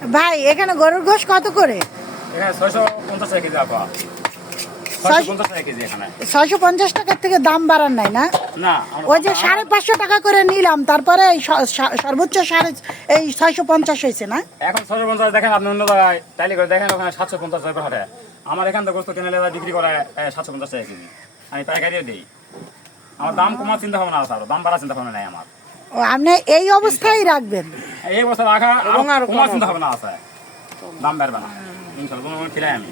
ভাই এখানে গরুর গোশ কত করে? এখানে 650 টাকা কেজি আপা। 650 টাকা কেজি এখানে। 650 টাকার থেকে দাম বাড়ার নাই না? না ওই যে 550 টাকা করে নিলাম, তারপরে এই সর্বোচ্চ 650 হয়েছে না? এখন 650 দেখেন আপনি অন্য জায়গায় টাইলি করে দেখেন ওখানে 750 টাকা হাটে। আমার এখান থেকে গোস্ত কিনে লেদা বিক্রি করে 750 টাকা কেজি। আমি পাইকারিও দিই। আমার দাম কমার চিন্তা ভাবনা আছে, আর দাম বাড়ার চিন্তা ভাবনা নাই আমার। ও আপনি এই অবস্থায় রাখবেন? এই বছর রাখা এবং কমার চিন্তা ভাবনা আছে, দাম বাড়বে না ইনশাআল্লাহ। কোনো খিলাই আমি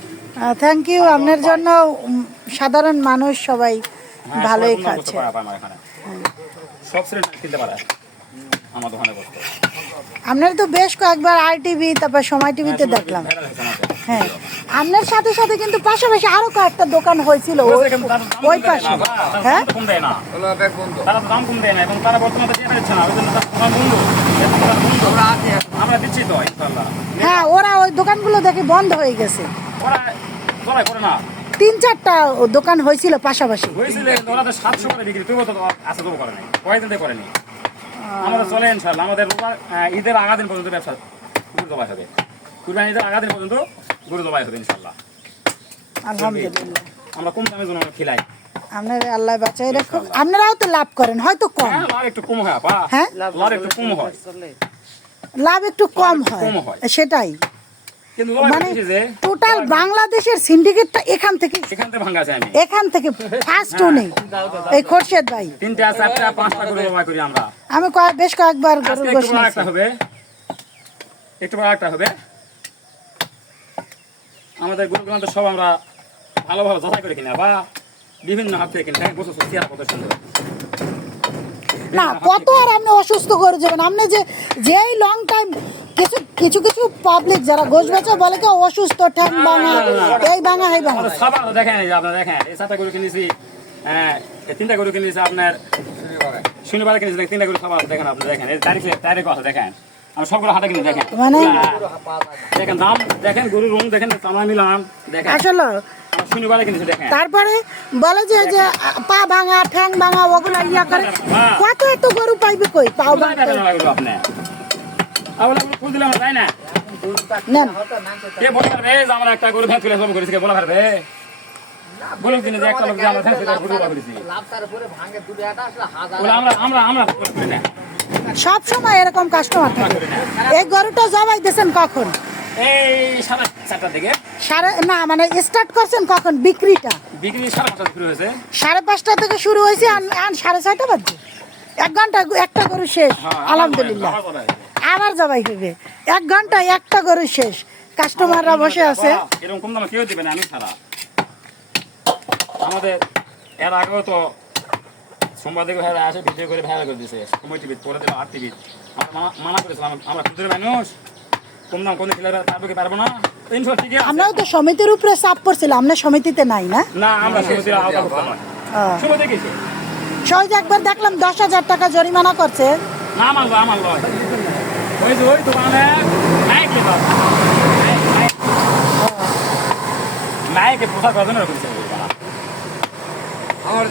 থ্যাংক ইউ। আপনার জন্য সাধারণ মানুষ সবাই ভালোই খাচ্ছে। আমার এখানে সব শ্রেণী কিনতে পারে আমার দোকানে গোস্ত। আপনার তো বেশ কয়েকবার আইটিভি তারপর সময় টিভিতে দেখলাম। হ্যাঁ, আপনার সাথে সাথে কিন্তু পাশাপাশি আরো কয়েকটা দোকান হয়েছিল ওই পাশে। হ্যাঁ, কম দেয় না, তারা দাম কম দেয় না এবং তারা বর্তমানে চেয়ে দিচ্ছে না। ওই জন্য তারা বন্ধু আমরা দিচ্ছি তো ইনশাআল্লাহ। হ্যাঁ, ওরা ওই দোকানগুলো দেখে বন্ধ হয়ে গেছে। ওরা জড়াই করে না, 3-4টা দোকান হয়েছিল পাশাপাশি। হয়েছিল ওরা তো 700 করে বিক্রি, তবুও তো আছে, তবু করে নাই, কয়েকদিন থেকে করেনি। আমাদের চলে ইনশাআল্লাহ। আমাদের ঈদের আগা দিন পর্যন্ত ব্যবসা গরু জবাই হবে, কুরবানি ঈদের আগা দিন পর্যন্ত গরু জবাই হবে ইনশাআল্লাহ। আলহামদুলিল্লাহ। আমরা কম দামের জন্য খিলাই। আপনার আল্লাহ বাঁচাই রাখুন। আপনারাও তো লাভ করেন, হয়তো কম। হ্যাঁ, লাভ একটু কম হয় আপা। হ্যাঁ, লাভ একটু কম হয়, লাভ একটু কম কম হয়, হয়। সেটাই। কিন্তু মানে টোটাল বাংলাদেশের সিন্ডিকেটটা এখান থেকে ভাঙা যায় আমি, এখান থেকে ফার্স্ট উনি এই খোরশেদ ভাই। 3টা 4টা 5টা গরু জবাই করি আমরা। আমি বেশ কয়েকবার গরুর আজকে গোশ একটু বড় একটা হবে, একটু বড় একটা হবে। আমাদের গরুগুলো তো সব আমরা ভালোভাবে যাচাই করে কিনা বা বিভিন্ন হাত থেকে কিনে বছর চেয়ার কত সুন্দর না। কত আর আপনি অসুস্থ করে যাবেন? আপনি যেই লং টাইম কিছু কিছু পাবলিক যারা গোশ বেচা বলে কি অসুস্থ, ঠ্যাং ভাঙা, এই ভাঙা এই ভাঙা। সবার তো দেখেন, এই যে আপনারা দেখেন এই 4টা গরু কিনেছি, এই 3টা গরু কিনেছি আপনার শনিবারে কিনেছি, 3টা গরু সবার দেখেন, আপনি দেখেন এই তারিখ কথা দেখেন। আমি সবগুলো হাটে কিনে দেখেন, মানে দেখেন দাম দেখেন, গরুর রং দেখেন, চামড়া নিলাম দেখেন, আসলে শনিবারে কিনেছি দেখেন। তারপরে বলে যে পা ভাঙা, ঠ্যাং ভাঙা, ওগুলা ইয়া করে। কত এত গরু পাইবে কই? পাও ভাঙা আপনি আবার ফুল দিলে আমরা তাই না নেন। কে বলে পারবে যে আমরা একটা গরু ভ্যান তুলে সব করেছি? কে বলা পারবে? বলুন কিনে যে একটা লোক যে আমরা ভ্যান তুলে গরু করেছি, আমরা আমরা আমরা করি না। সব সময় এরকম কাস্টমার থাকে। এই গরুটা জবাই দিয়েছেন কখন? এই 4:30 দিকে না, মানে স্টার্ট করছেন কখন বিক্রিটা? বিক্রি 5:30 শুরু হয়েছে, 5:30 থেকে শুরু হয়েছে, আর 6:30 বাজে। 1 ঘন্টা একটা গরু শেষ। আলহামদুলিল্লাহ। আবার জবাই হবে 1 ঘন্টায় একটা গরু শেষ। কাস্টমাররা বসে আছে। এরকম কম দামে কেউ দিবে না, আমি ছাড়া। আমাদের এর আগেও তো সোমবার দিকে ভাইরা আসে, ভিডিও করে ভাইরাল করে দিয়েছে, সময় টিভি করে দিলাম, আর টিভি। আমরা মানা করেছিলাম, আমরা ক্ষুদ্র মানুষ, কম দাম কোন খেলে পারবো কি পারবো না। আমরাও তো সমিতির উপরে চাপ পড়ছিল, আমরা সমিতিতে নাই না? না, আমরা সমিতির আওতাভুক্ত নয়। সমিতি গেছে সহজ একবার দেখলাম 10,000 টাকা জরিমানা করছে। না, আমার লয় ওই যে ওই দোকানে নায়কে পোশাক করার জন্য রেখেছে আমার